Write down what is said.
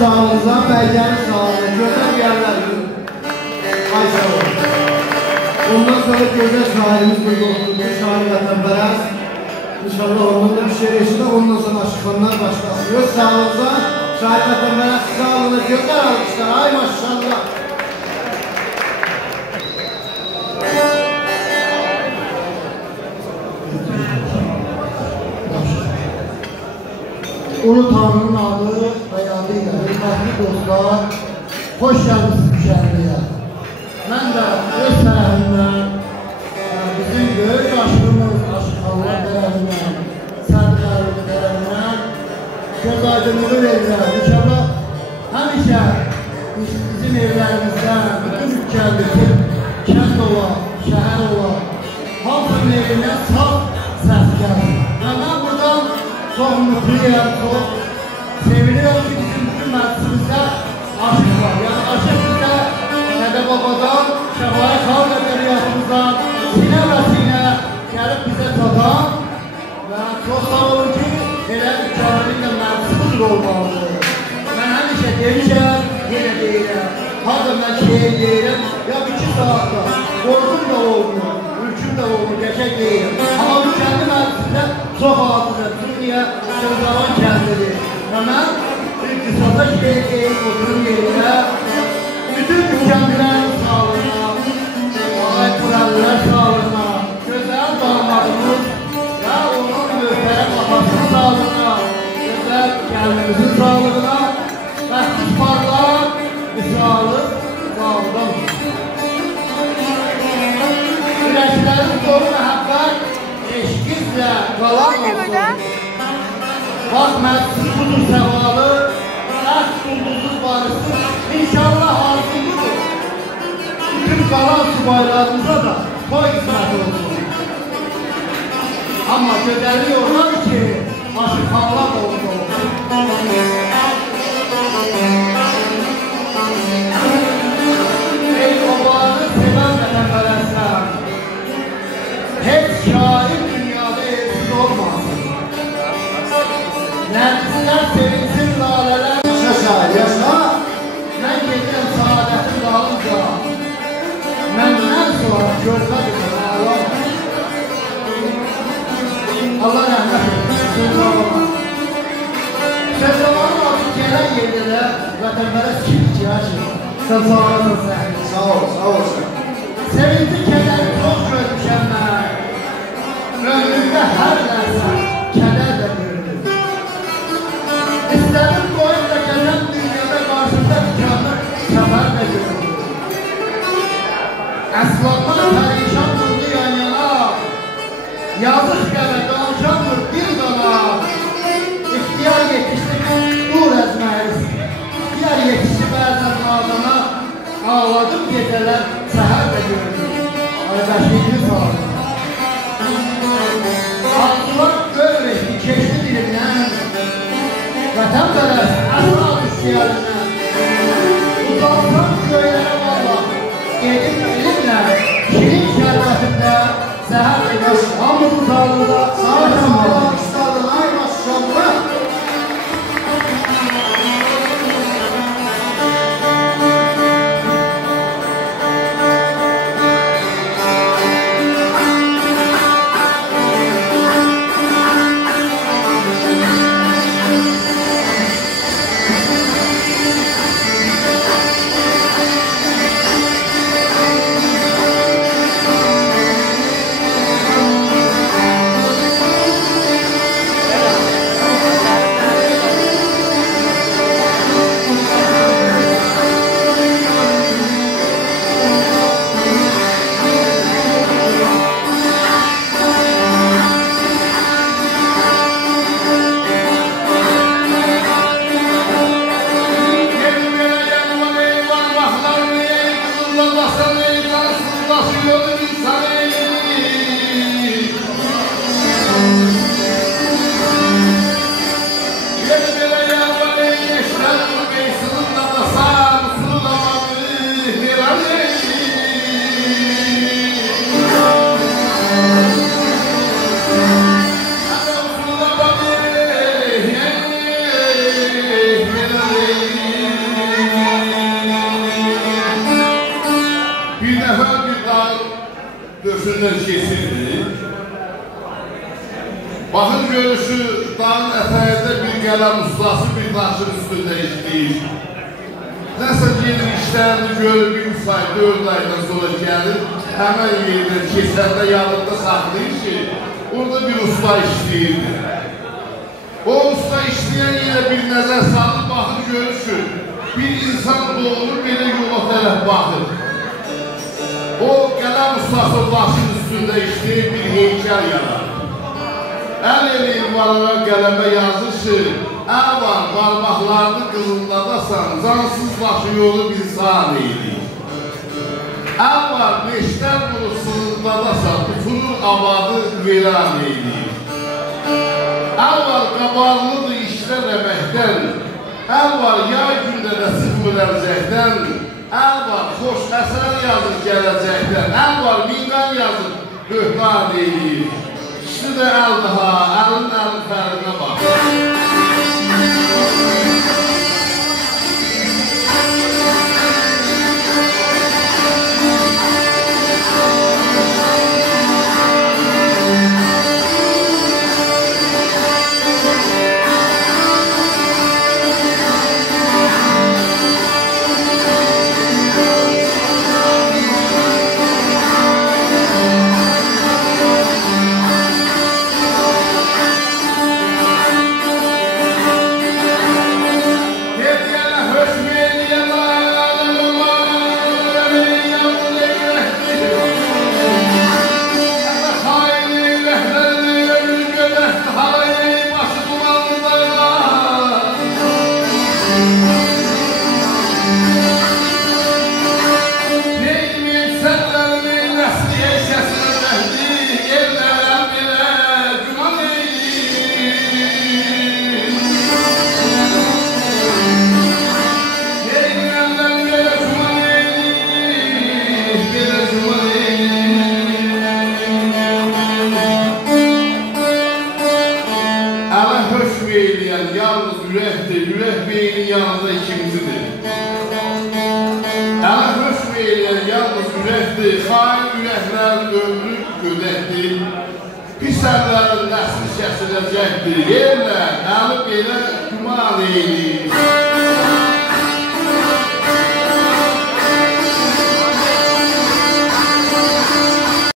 sağlığınıza, bəlgənin sağlığına, gözəl yerlər. Ay sağ olun. Ondan sonra gözəl şairimiz burada oturdu, şair vətənpərəst. İnşallah ondan da bir şey eşidir, ondan sonra aşıqanlar başlasıyor. Sağlığınıza, şair vətənpərəst sağlığına, gözəl almışlar. Ay maşallah. Ulu Tanrı'nın adı ve adıyla hürmetli dostlar, hoş geldiniz şəhərliyə. Mən də öz tərəfimdən bizim böyük aşkımız Aşıqanlar tərəfindən, sədqəli tərəfindən göz aydınlığı verirlər. İnşallah həmişə bizim evlərimizdən, bütün ülkədir, kənd olar, şəhər olar, hamısının evindən sağ səs gəlir. Və mən buradan çok mutluyum, çok seviniyorum ki bizim bütün məclisimizdə aşıq var. Yani aşıq bizə Dədə Babadan, Şəfayə Xalq Ədəbiyyatımızdan sinə və sinə gəlib bizə çatan və çox sağ olun ki, elə ülkələrin də məclisimiz olmalıdır. Mən həmişə demişəm, yenə deyirəm, harada mən şehir deyirəm, ya 2 saatda qorxum da olmuyor, ülküm də olmuyor, qəşək deyirəm. Amma bu kəndi məclisində çox azdır. Türkiye Sözdavan kendidir. Hemen bir kısada şehir oturum yerine bütün kendilerin sağlığına, olay kurallar sağlığına, güzel damadımız ve onun mühterem babasının sağlığına, güzel kendimizin sağlığına, mesut parlak bir sağlık sağlığına. Güreşlerin dolu mehabbet, eşkizle kalan olsun. Bak məclis budur səvalı, əs ulduzuz barısı, inşallah arzumudur. Bütün qalan subaylarımıza da toy qismət olsun. Amma gözəllik olar ki, Aşıqanlar da olsun. Ey obanı sevən vətənpərəstlər, heç şair dünyada evsiz olmasın. Nərgislər sevinsin lalələr. Yaşa şair, yaşa. Mən gedirəm saadətin dalınca. Məndən sonra görmədim ağlam. Allah rəhmət etsin. Sözdavanı. Sözdavanın adı gələn yerdə vətənpərəst kim yaşayır? Sən sağ olasın. Sağ ol, sağ olsun. Sevinci kədər çox görmüşəm mən. Ömrümdə hər dərsə kədər də gördüm. İstədim qoyun da gələn dünyada qarşımda dükanlı səfər də gördüm. Əslanlar pərişan durdu yan yana, yazıq qəvə danışandır bir qana. İxtiyar yetişdi dur əzməyiz, İxtiyar yetişdi bəzən nazana, ağladım gecələr səhər də gördüm. Aydaşlıqlı sağladım. Aklılar göl etdi, keçdi dilimdən. Vətənpərəst, əsnad istiyarından. Uzaqsan köylərə valla, gedib elimlə, şirin şərbətində, səhər edəş, hamımızın sağlığında, Sağ istadın, ay maşallah. üstündən keçirdi. Baxın görüşü dağın ətəyində bir qələm ustası bir daşın üstündə işləyir. Nəsə gelir işlərini görür, 3 ay, 4 aydan sonra gəlir, həmən yerdən keçəndə yanında saxlayır ki, orada bir usta işləyirdi. O usta işləyən yerə bir nəzər salır, baxır görüşür. Bir insan doğulur, belə yola tərəf baxır. O qələm ustası daşın üstündə işləyir, bir heykəl yarar. Əl eləyir varlara qələmə yazır ki, əl var, barmaqlarını qızıldadasan, cansız başı yolu insan eylir. Əl var, beşdən bunu sızıldadasan, uçurur abadı veran eylir. Əl var, qabarlıdır işlər əməkdən, əl var, yay gündə də sıfır əmzəkdən, əl var, xoş əsər yazır gələcəkdən, əl var, minqan yazır, böhran eylir. İkisi də əl daha, əlin fərqinə bax. Yalnız ürəkdir, ürək beynin yanında ikincidir. Ələ hökm eyləyən yalnız ürəkdir, xain ürəklərin ömrü gödəkdir. Pis əllərin nəsli kəsiləcəkdir, yerlə əli belə güman eyləyir.